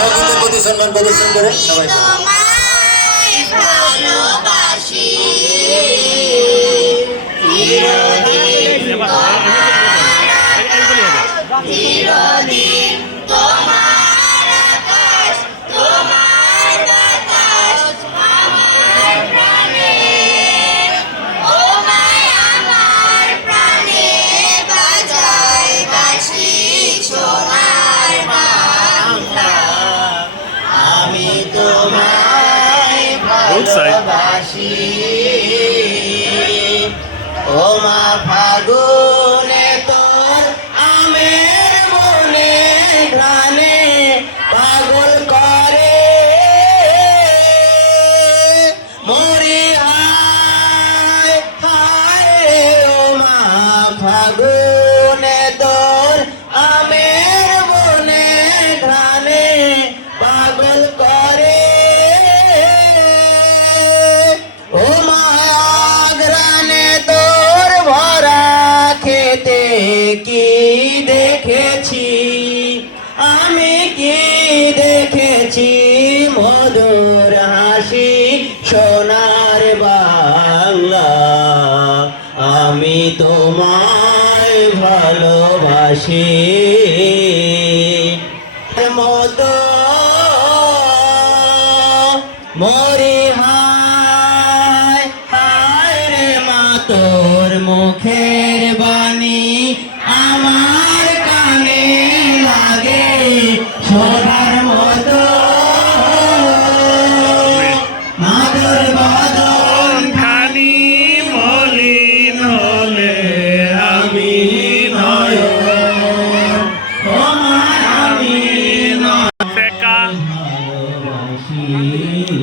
সঙ্গীতের প্রতি সম্মান প্রদর্শন করে সবাই। চিরদিন তোমায় ভালোবাসি ও মা ফাগুনে আমি কি দেখেছি মধুর হাসি সোনার বাংলা? আমি তোমায় ভালোবাসি। মতো মরি হায় হায় রে মা, তোর মুখের বাণী